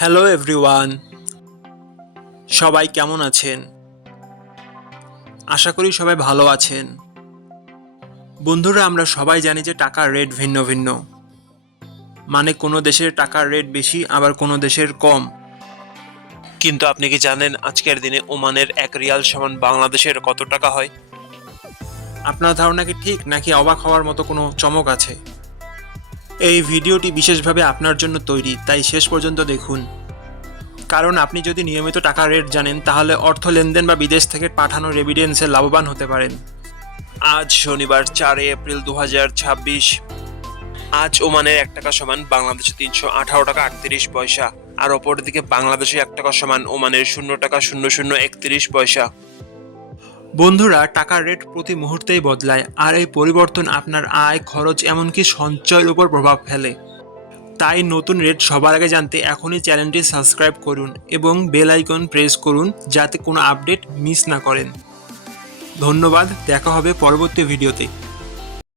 Hello everyone, সবাই কেমন আছেন? আশা করি সবাই ভালো আছেন। বন্ধুরা, আমরা সবাই জানি যে টাকার রেট ভিন্ন ভিন্ন। মানে কোনো দেশের টাকার রেট বেশি, আবার কোনো দেশের কম। কিন্তু আপনি কি জানেন আজকের দিনে ওমানের 1 রিয়াল সমান বাংলাদেশের কত টাকা হয়? আপনার ধারণা কি ঠিক, নাকি অবাক হওয়ার মতো কোনো চমক আছে? এই ভিডিওটি বিশেষভাবে আপনার জন্য তৈরি, তাই শেষ পর্যন্ত দেখুন। কারণ আপনি যদি নিয়মিত টাকার রেট জানেন, তাহলে অর্থ লেনদেন বা বিদেশ থেকে পাঠানো রেমিটেন্সে লাভবান হতে পারেন। আজ শনিবার 4 এপ্রিল 2026। আজ ওমানের 1 টাকা সমান বাংলাদেশে 318 টাকা 38 পয়সা। আর অপরদিকে বাংলাদেশে 1 টাকা সমান ওমানের 0 টাকা 0031 পয়সা। বন্ধুরা, টাকার রেট প্রতি মুহূর্তেই বদলায়, আর এই পরিবর্তন আপনার আয়, খরচ, এমনকি সঞ্চয়ের উপর প্রভাব ফেলে। তাই নতুন রেট সবার আগে জানতে এখনই চ্যানেলটি সাবস্ক্রাইব করুন এবং বেল আইকন প্রেস করুন, যাতে কোনো আপডেট মিস না করেন। ধন্যবাদ, দেখা হবে পরবর্তী ভিডিওতে।